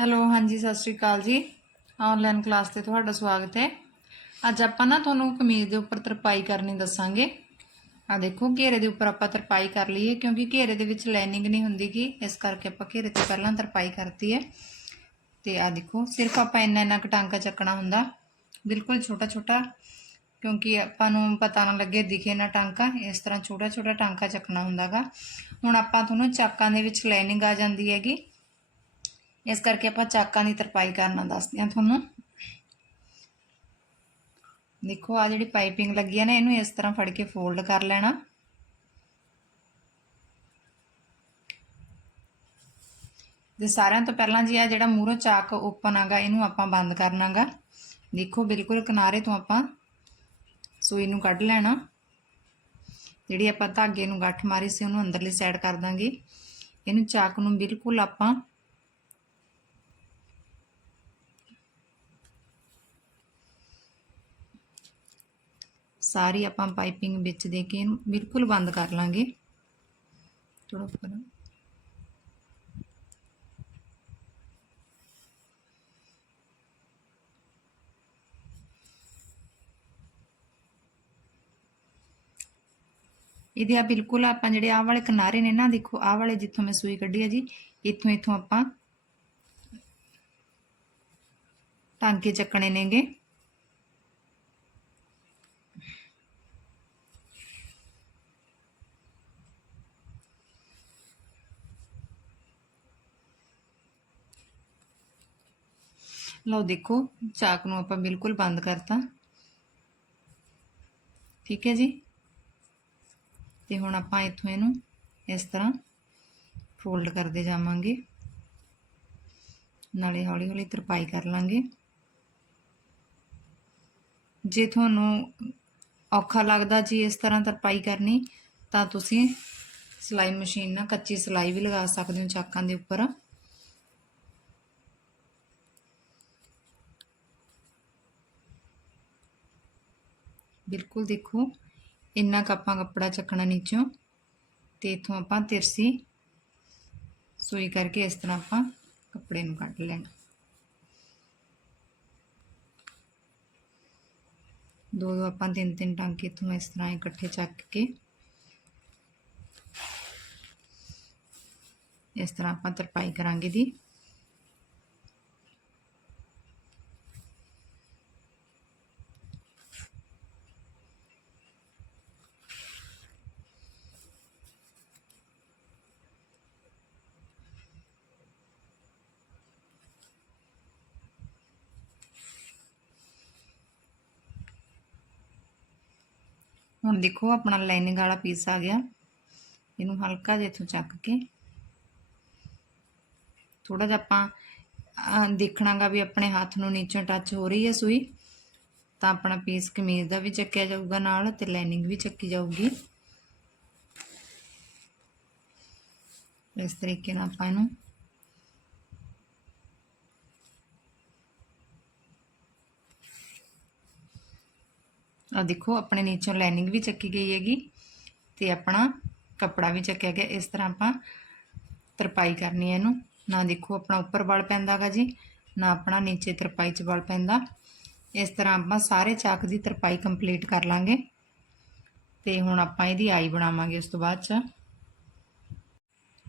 Hello, ਹਾਂਜੀ, ਸਤਿ ਸ਼੍ਰੀ ਅਕਾਲ ਜੀ। ਆਨਲਾਈਨ ਕਲਾਸ ਤੇ ਤੁਹਾਡਾ ਸਵਾਗਤ ਹੈ। ਅੱਜ ਆਪਾਂ ਨਾ ਤੁਹਾਨੂੰ ਕਮੀਜ਼ ਦੇ ਉੱਪਰ ਤਰਪਾਈ ਕਰਨੀ ਦੱਸਾਂਗੇ। ਆ ਦੇਖੋ, ਘੇਰੇ ਦੇ ਉੱਪਰ ਆਪਾਂ ਤਰਪਾਈ ਕਰ ਲਈਏ, ਕਿਉਂਕਿ ਘੇਰੇ ਦੇ ਵਿੱਚ ਲਾਈਨਿੰਗ ਨਹੀਂ ਹੁੰਦੀ ਹੁੰਦੀਗੀ ਇਸ ਕਰਕੇ ਆਪਾਂ ਘੇਰੇ ਤੇ ਪਹਿਲਾਂ ਤਰਪਾਈ ਕਰਤੀ ਹੈ। ਤੇ ਆ ਦੇਖੋ, ਸਿਰਫ ਆਪਾਂ ਇੰਨਾ ਇੰਨਾ ਕਟਾਂਕਾ ਚੱਕਣਾ ਹੁੰਦਾ। ਬਿਲਕੁਲ ਛੋਟਾ ਛੋਟਾ ਕਿਉਂਕਿ ਆਪਾਂ ਨੂੰ ਪਤਾ ਨਾ ਲੱਗੇ ਦਿਖੇ ਨਾ ਟਾਂਕਾ, ਇਸ ਤਰ੍ਹਾਂ ਛੋਟਾ ਛੋਟਾ ਟਾਂਕਾ ਚੱਕਣਾ ਹੁੰਦਾਗਾ। ਹੁਣ ਆਪਾਂ ਤੁਹਾਨੂੰ ਚਾਕਾਂ ਦੇ ਵਿੱਚ ਲਾਈਨਿੰਗ ਆ ਜਾਂਦੀ ਹੈਗੀ। ਇਸ ਕਰਕੇ ਆਪਾਂ ਚਾਕਾਂ ਦੀ ਤਰਪਾਈ ਕਰਨਾ ਦੱਸਦੇ ਹਾਂ ਤੁਹਾਨੂੰ। ਦੇਖੋ ਆ ਜਿਹੜੀ ਪਾਈਪਿੰਗ ਲੱਗੀ ਹੈ ਨਾ, ਇਹਨੂੰ ਇਸ ਤਰ੍ਹਾਂ ਫੜ ਕੇ ਫੋਲਡ ਕਰ ਲੈਣਾ। ਤੇ ਸਾਰਿਆਂ ਤੋਂ ਪਹਿਲਾਂ ਜੀ ਆ ਜਿਹੜਾ ਮੂਹਰੋਂ ਚਾਕ ਓਪਨ ਆਗਾ, ਇਹਨੂੰ ਆਪਾਂ ਬੰਦ ਕਰਨਾਗਾ। ਦੇਖੋ, ਬਿਲਕੁਲ ਕਿਨਾਰੇ ਤੋਂ ਆਪਾਂ ਸੂਈ ਨੂੰ ਕੱਢ ਲੈਣਾ। ਜਿਹੜੀ ਆਪਾਂ ਧਾਗੇ ਨੂੰ ਗੱਠ ਮਾਰੀ ਸੀ, ਉਹਨੂੰ ਅੰਦਰਲੀ ਸਾਈਡ ਕਰ ਦਾਂਗੇ। ਇਹਨੂੰ ਚਾਕ ਨੂੰ ਬਿਲਕੁਲ ਆਪਾਂ ਸਾਰੀ ਆਪਾਂ ਪਾਈਪਿੰਗ ਵਿੱਚ ਦੇ ਕੇ ਇਹਨੂੰ ਬਿਲਕੁਲ ਬੰਦ ਕਰ ਲਾਂਗੇ ਥੋੜਾ ਉੱਪਰ ਇਹਦੇ ਆ ਬਿਲਕੁਲ ਆਪਾਂ ਜਿਹੜੇ ਆਹ ਵਾਲੇ ਕਿਨਾਰੇ ਨੇ ਨਾ ਦੇਖੋ ਆਹ ਵਾਲੇ ਜਿੱਥੋਂ ਮੈਂ ਸੂਈ ਕੱਢੀ ਆ ਜੀ ਇੱਥੋਂ ਇੱਥੋਂ ਆਪਾਂ ਟਾਂਕੇ ਚੱਕਣੇ ਨੇਗੇ ਲਓ ਦੇਖੋ, ਚਾਕ ਨੂੰ ਆਪਾਂ ਬਿਲਕੁਲ ਬੰਦ ਕਰਤਾ। ਠੀਕ ਹੈ ਜੀ? ਤੇ ਹੁਣ ਆਪਾਂ ਇੱਥੋਂ ਇਹਨੂੰ ਇਸ ਤਰ੍ਹਾਂ ਫੋਲਡ ਕਰਦੇ ਜਾਵਾਂਗੇ। ਨਾਲੇ ਹੌਲੀ ਹੌਲੀ ਤਰਪਾਈ ਕਰ ਲਾਂਗੇ। ਜੇ ਤੁਹਾਨੂੰ ਔਖਾ ਲੱਗਦਾ ਜੀ ਇਸ ਤਰ੍ਹਾਂ ਤਰਪਾਈ ਕਰਨੀ, ਤਾਂ ਤੁਸੀਂ ਸਿਲਾਈ ਮਸ਼ੀਨ ਨਾਲ ਕੱਚੀ ਸਿਲਾਈ ਵੀ ਲਗਾ ਸਕਦੇ ਹੋ ਚਾਕਾਂ ਦੇ ਉੱਪਰ। ਬਿਲਕੁਲ ਦੇਖੋ, ਇੰਨਾ ਕੁ ਆਪਾਂ ਕੱਪੜਾ ਚੱਕਣਾ ਨੀਚੋਂ ਤੇ ਇਥੋਂ ਆਪਾਂ ਤਿਰਸੀ। ਸੂਈ ਕਰਕੇ ਇਸ ਤਰ੍ਹਾਂ ਆਪਾਂ ਕੱਪੜੇ ਨੂੰ ਕੱਢ ਲੈਣਾ। ਦੋ ਦੋ ਆਪਾਂ ਤਿੰਨ ਤਿੰਨ ਟਾਂਕੇ ਇਥੋਂ ਇਸ ਤਰ੍ਹਾਂ ਇਕੱਠੇ ਚੱਕ ਕੇ ਇਸ ਤਰ੍ਹਾਂ ਆਪਾਂ ਤਰਪਾਈ ਕਰਾਂਗੇ ਦੀ। ਹੁਣ ਦੇਖੋ ਆਪਣਾ ਲਾਈਨਿੰਗ ਵਾਲਾ ਪੀਸ ਆ ਗਿਆ। ਇਹਨੂੰ ਹਲਕਾ ਜਿਹਾ ਇੱਥੋਂ ਚੱਕ ਕੇ ਥੋੜਾ ਜਿਹਾ ਆਪਾਂ ਅਹ, ਦੇਖਣਾਗਾ ਵੀ ਆਪਣੇ ਹੱਥ ਨੂੰ ਨੀਚੋਂ ਟੱਚ ਹੋ ਰਹੀ ਹੈ ਸੂਈ। ਤਾਂ ਆਪਣਾ ਪੀਸ ਕਮੀਜ਼ ਦਾ ਵੀ ਚੱਕਿਆ ਜਾਊਗਾ ਨਾਲ ਤੇ ਲਾਈਨਿੰਗ ਵੀ ਚੱਕੀ ਜਾਊਗੀ। ਇਸ ਤਰੀਕੇ ਨਾਲ ਆਪਾਂ ਇਹਨੂੰ ਆ ਦੇਖੋ, ਆਪਣੇ ਨੀਚੋਂ ਲਾਈਨਿੰਗ ਵੀ ਚੱਕੀ ਗਈ ਹੈਗੀ ਤੇ ਆਪਣਾ ਕੱਪੜਾ ਵੀ ਚੱਕਿਆ ਗਿਆ। ਇਸ ਤਰ੍ਹਾਂ ਆਪਾਂ ਤਰਪਾਈ ਕਰਨੀ ਹੈ ਇਹਨੂੰ। ਨਾ ਦੇਖੋ, ਆਪਣਾ ਉੱਪਰ ਵਲ ਪੈਂਦਾਗਾ ਜੀ, ਨਾ ਆਪਣਾ ਨੀਚੇ ਤਰਪਾਈ 'ਚ ਵਲ ਪੈਂਦਾ। ਇਸ ਤਰ੍ਹਾਂ ਆਪਾਂ ਸਾਰੇ ਚਾਕ ਦੀ ਤਰਪਾਈ ਕੰਪਲੀਟ ਕਰ ਲਾਂਗੇ ਤੇ ਹੁਣ ਆਪਾਂ ਇਹਦੀ ਆਈ ਬਣਾਵਾਂਗੇ ਉਸ ਤੋਂ ਬਾਅਦ 'ਚ।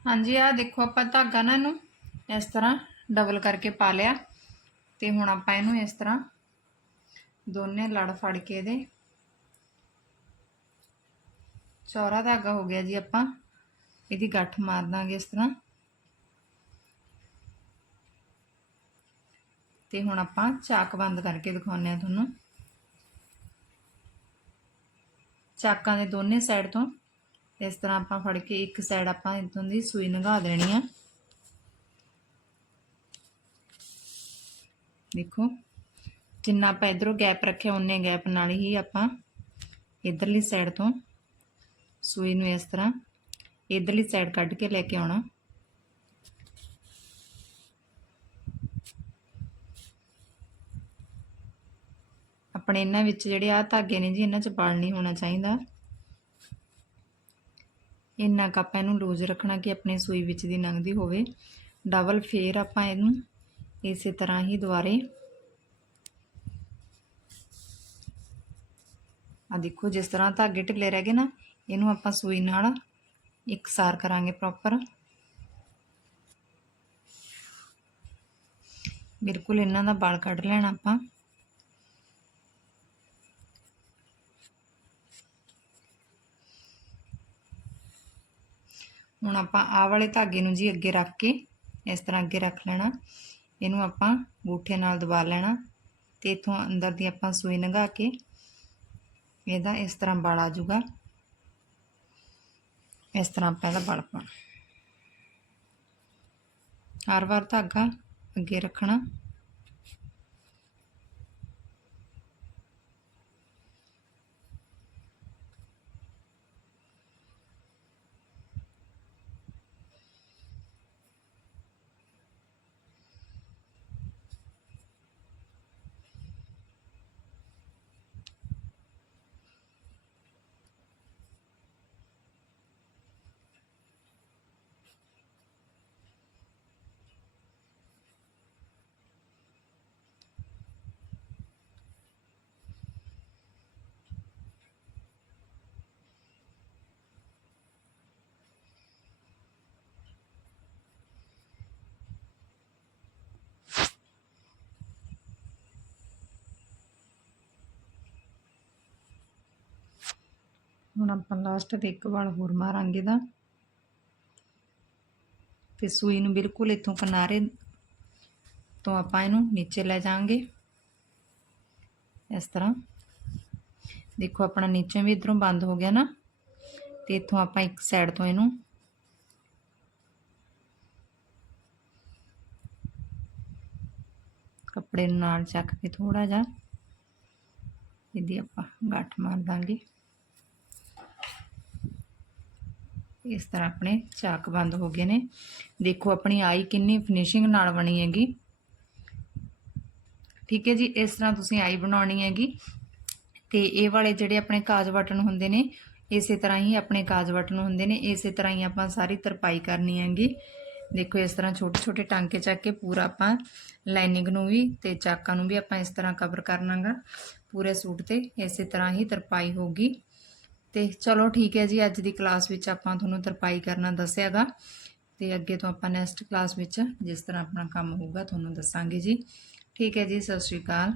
ਹਾਂਜੀ ਆ ਦੇਖੋ ਆਪਾਂ ਧਾਗਾ ਨਾ ਇਹਨੂੰ ਇਸ ਤਰ੍ਹਾਂ ਡਬਲ ਕਰਕੇ ਪਾ ਲਿਆ ਤੇ ਹੁਣ ਆਪਾਂ ਇਹਨੂੰ ਇਸ ਤਰ੍ਹਾਂ ਦੋਨੇ ਲੜ ਫੜ ਕੇ ਇਹਦੇ ਚੌਰਾ ਧਾਗਾ ਹੋ ਗਿਆ ਜੀ ਆਪਾਂ। ਇਹਦੀ ਗੱਠ ਮਾਰ ਦਾਂਗੇ ਇਸ ਤਰ੍ਹਾਂ। ਤੇ ਹੁਣ ਆਪਾਂ ਚਾਕ ਬੰਦ ਕਰਕੇ ਦਿਖਾਉਂਦੇ ਆ ਤੁਹਾਨੂੰ। ਚਾਕਾਂ ਦੇ ਦੋਨੇ ਸਾਈਡ ਤੋਂ ਇਸ ਤਰ੍ਹਾਂ ਆਪਾਂ ਫੜ ਕੇ ਇੱਕ ਸਾਈਡ ਆਪਾਂ ਇਤੋਂ ਦੀ ਸੂਈ ਲੰਘਾ ਦੇਣੀ ਆ। ਦੇਖੋ, ਜਿੰਨਾ ਆਪਾਂ ਇਧਰੋਂ ਗੈਪ ਰੱਖਿਆ ਉਹਨੇ ਗੈਪ ਨਾਲ ਹੀ ਆਪਾਂ ਇਧਰਲੀ ਸਾਈਡ ਤੋਂ ਸੂਈ ਨੂੰ ਇਸ ਤਰ੍ਹਾਂ ਇਧਰਲੀ ਸਾਈਡ ਕੱਢ ਕੇ ਲੈ ਕੇ ਆਉਣਾ। ਆਪਣੇ ਇਹਨਾਂ ਵਿੱਚ ਜਿਹੜੇ ਆ ਧਾਗੇ ਨੇ ਜੀ, ਇਹਨਾਂ 'ਚ ਬਲ ਨਹੀਂ ਹੋਣਾ ਚਾਹੀਦਾ। ਇੰਨਾ ਕੁ ਆਪਾਂ ਇਹਨੂੰ ਲੂਜ਼ ਰੱਖਣਾ ਕਿ ਆਪਣੀ ਸੂਈ ਵਿੱਚ ਦੀ ਲੰਘਦੀ ਹੋਵੇ। ਡਬਲ ਫੇਰ ਆਪਾਂ ਇਹਨੂੰ ਇਸੇ ਤਰ੍ਹਾਂ ਹੀ ਦੁਬਾਰੇ ਆ ਦੇਖੋ, ਜਿਸ ਤਰ੍ਹਾਂ ਧਾਗੇ ਢਿੱਲੇ ਰਹਿ ਗਏ ਨਾ ਇਹਨੂੰ ਆਪਾਂ ਸੂਈ ਨਾਲ ਇਕਸਾਰ ਕਰਾਂਗੇ ਪ੍ਰੋਪਰ ਬਿਲਕੁਲ ਇਹਨਾਂ ਦਾ ਬਾਲ ਕੱਢ ਲੈਣਾ ਆਪਾਂ। ਹੁਣ ਆਪਾਂ ਆਹ ਵਾਲੇ ਧਾਗੇ ਨੂੰ ਜੀ ਅੱਗੇ ਰੱਖ ਕੇ ਇਸ ਤਰ੍ਹਾਂ ਅੱਗੇ ਰੱਖ ਲੈਣਾ। ਇਹਨੂੰ ਆਪਾਂ ਗੂਠੇ ਨਾਲ ਦਬਾ ਲੈਣਾ ਤੇ ਇਥੋਂ ਅੰਦਰ ਦੀ ਆਪਾਂ ਸੂਈ ਲੰਘਾ ਕੇ ਇਹਦਾ ਇਸ ਤਰ੍ਹਾਂ ਵਲ ਆ ਜਾਊਗਾ। ਇਸ ਤਰ੍ਹਾਂ ਪਹਿਲਾਂ ਵਲ ਪਾਉਣਾ। ਹਰ ਵਾਰ ਧਾਗਾ ਅੱਗੇ ਰੱਖਣਾ। ਹੁਣ ਆਪਾਂ ਲਾਸਟ ਤੇ ਇੱਕ ਵਾਲ ਹੋਰ ਮਾਰਾਂਗੇ ਦਾ ਤੇ ਸੂਈ ਨੂੰ ਬਿਲਕੁਲ ਇੱਥੋਂ ਕਿਨਾਰੇ ਤੋਂ ਆਪਾਂ ਇਹਨੂੰ ਨੀਚੇ ਲੈ ਜਾਾਂਗੇ ਇਸ ਤਰ੍ਹਾਂ। ਦੇਖੋ ਆਪਣਾ ਨੀਚੇ ਵੀ ਇਧਰੋਂ ਬੰਦ ਹੋ ਗਿਆ ਨਾ। ਤੇ ਇੱਥੋਂ ਆਪਾਂ ਇੱਕ ਸਾਈਡ ਤੋਂ ਇਹਨੂੰ ਕੱਪੜੇ ਨੂੰ ਨਾਲ ਚੱਕ ਕੇ ਥੋੜਾ ਜਿਹਾ ਇਹਦੀ ਆਪਾਂ ਗੱਠ ਮਾਰ ਦਾਂਗੇ। ਇਸ ਤਰ੍ਹਾਂ ਆਪਣੇ ਚਾਕ ਬੰਦ ਹੋ ਗਏ ਨੇ। ਦੇਖੋ, ਆਪਣੀ ਆਈ ਕਿੰਨੀ ਫਿਨਿਸ਼ਿੰਗ ਨਾਲ ਬਣੀ ਹੈਗੀ। ਠੀਕ ਹੈ ਜੀ, ਇਸ ਤਰ੍ਹਾਂ ਤੁਸੀਂ ਆਈ ਬਣਾਉਣੀ ਹੈਗੀ। ਤੇ ਇਹ ਵਾਲੇ ਜਿਹੜੇ ਆਪਣੇ ਕਾਜ ਬਟਨ ਹੁੰਦੇ ਨੇ, ਇਸੇ ਤਰ੍ਹਾਂ ਹੀ ਆਪਣੇ ਕਾਜ ਬਟਨ ਹੁੰਦੇ ਨੇ, ਇਸੇ ਤਰ੍ਹਾਂ ਹੀ ਆਪਾਂ ਸਾਰੀ ਤਰਪਾਈ ਕਰਨੀ ਹੈਗੀ। ਦੇਖੋ, ਇਸ ਤਰ੍ਹਾਂ ਛੋਟੇ ਛੋਟੇ ਟਾਂਕੇ ਚੱਕ ਕੇ ਪੂਰਾ ਆਪਾਂ ਲਾਈਨਿੰਗ ਨੂੰ ਵੀ ਤੇ ਚਾਕਾਂ ਨੂੰ ਵੀ ਆਪਾਂ ਇਸ ਤਰ੍ਹਾਂ ਕਵਰ ਕਰਨਾਗਾ। ਪੂਰੇ ਸੂਟ ਤੇ ਇਸੇ ਤਰ੍ਹਾਂ ਹੀ ਤਰਪਾਈ ਹੋਗੀ ਤੇ ਚਲੋ ਠੀਕ ਹੈ ਜੀ, ਅੱਜ ਦੀ ਕਲਾਸ ਵਿੱਚ ਆਪਾਂ ਤੁਹਾਨੂੰ ਤਰਪਾਈ ਕਰਨਾ ਦੱਸਿਆਗਾ ਤੇ ਅੱਗੇ ਤੋਂ ਆਪਾਂ ਨੈਕਸਟ ਕਲਾਸ ਵਿੱਚ ਜਿਸ ਤਰ੍ਹਾਂ ਆਪਣਾ ਕੰਮ ਹੋਊਗਾ ਤੁਹਾਨੂੰ ਦੱਸਾਂਗੇ ਜੀ। ਠੀਕ ਹੈ ਜੀ, ਸਤਿ ਸ਼੍ਰੀ ਅਕਾਲ।